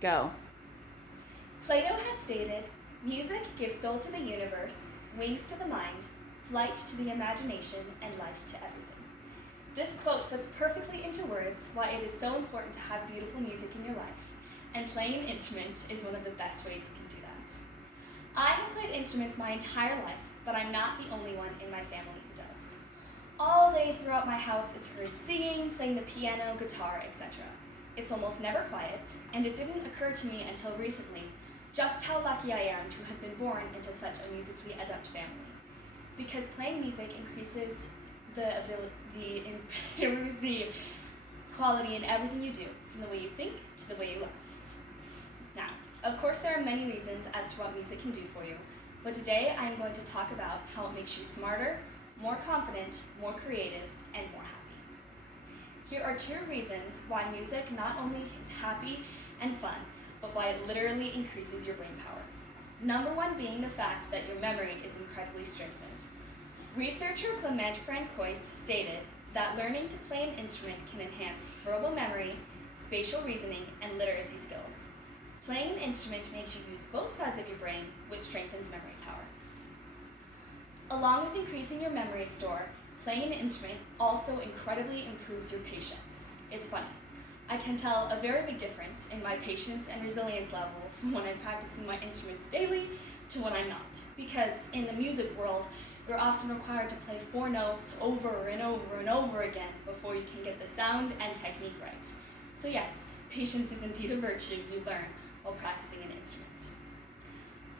Go. Plato has stated, "Music gives soul to the universe, wings to the mind, flight to the imagination, and life to everything." This quote puts perfectly into words why it is so important to have beautiful music in your life, and playing an instrument is one of the best ways you can do that. I have played instruments my entire life, but I'm not the only one in my family who does. All day throughout my house is heard singing, playing the piano, guitar, etc. It's almost never quiet, and it didn't occur to me until recently just how lucky I am to have been born into such a musically adept family. Because playing music increases improves the quality in everything you do, from the way you think to the way you laugh. Now, of course there are many reasons as to what music can do for you, but today I'm going to talk about how it makes you smarter, more confident, more creative, and more happy. Here are 2 reasons why music not only is happy and fun, but why it literally increases your brain power. Number 1 being the fact that your memory is incredibly strengthened. Researcher Clement Francois stated that learning to play an instrument can enhance verbal memory, spatial reasoning, and literacy skills. Playing an instrument makes you use both sides of your brain, which strengthens memory power. Along with increasing your memory store, playing an instrument also incredibly improves your patience. It's funny. I can tell a very big difference in my patience and resilience level from when I'm practicing my instruments daily to when I'm not. Because in the music world, you're often required to play 4 notes over and over and over again before you can get the sound and technique right. So yes, patience is indeed a virtue you learn while practicing an instrument.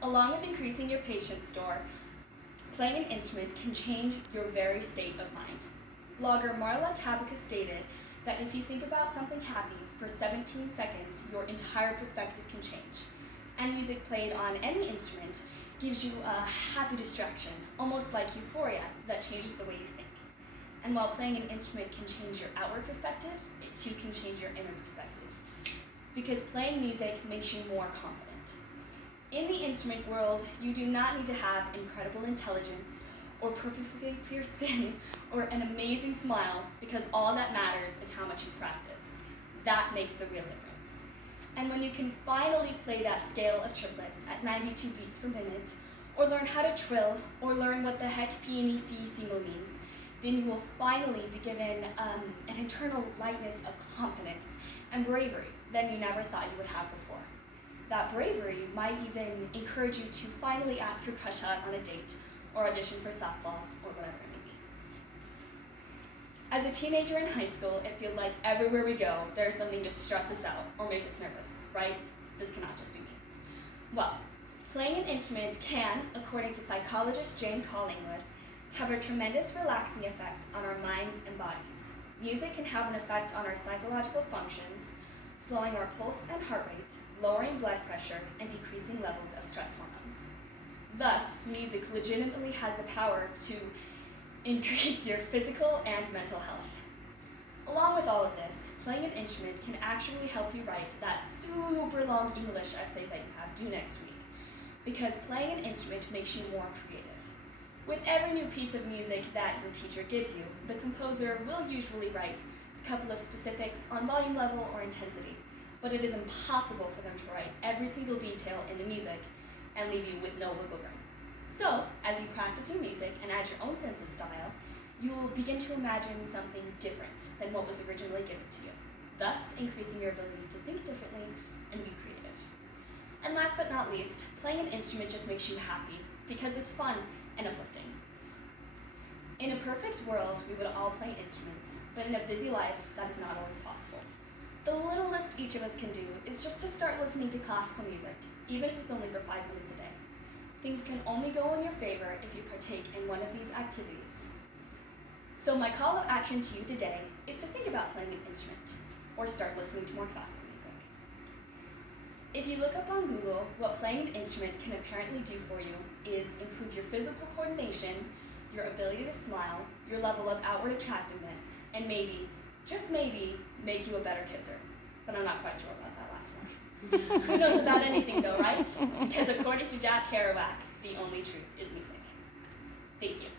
Along with increasing your patience store, playing an instrument can change your very state of mind. Blogger Marla Tabaka stated that if you think about something happy for 17 seconds, your entire perspective can change. And music played on any instrument gives you a happy distraction, almost like euphoria, that changes the way you think. And while playing an instrument can change your outward perspective, it too can change your inner perspective. Because playing music makes you more confident. In the instrument world, you do not need to have incredible intelligence or perfectly clear skin or an amazing smile, because all that matters is how much you practice. That makes the real difference. And when you can finally play that scale of triplets at 92 beats per minute, or learn how to trill, or learn what the heck pianissimo means, then you will finally be given an internal lightness of confidence and bravery that you never thought you would have before. That bravery might even encourage you to finally ask your crush out on a date, or audition for softball, or whatever it may be. As a teenager in high school, it feels like everywhere we go, there's something to stress us out or make us nervous, right? This cannot just be me. Well, playing an instrument can, according to psychologist Jane Collingwood, have a tremendous relaxing effect on our minds and bodies. Music can have an effect on our psychological functions, slowing our pulse and heart rate, lowering blood pressure, and decreasing levels of stress hormones. Thus, music legitimately has the power to increase your physical and mental health. Along with all of this, playing an instrument can actually help you write that super long English essay that you have due next week, because playing an instrument makes you more creative. With every new piece of music that your teacher gives you, the composer will usually write a couple of specifics on volume level or intensity, but it is impossible for them to write every single detail in the music and leave you with no wiggle room. So, as you practice your music and add your own sense of style, you will begin to imagine something different than what was originally given to you, thus increasing your ability to think differently and be creative. And last but not least, playing an instrument just makes you happy because it's fun and uplifting. In a perfect world, we would all play instruments, but in a busy life, that is not always possible. The littlest each of us can do is just to start listening to classical music, even if it's only for 5 minutes a day. Things can only go in your favor if you partake in one of these activities. So my call of action to you today is to think about playing an instrument, or start listening to more classical music. If you look up on Google, what playing an instrument can apparently do for you is improve your physical coordination, your ability to smile, your level of outward attractiveness, and maybe, just maybe, make you a better kisser. But I'm not quite sure about that last one. Who knows about anything though, right? Because according to Jack Kerouac, the only truth is music. Thank you.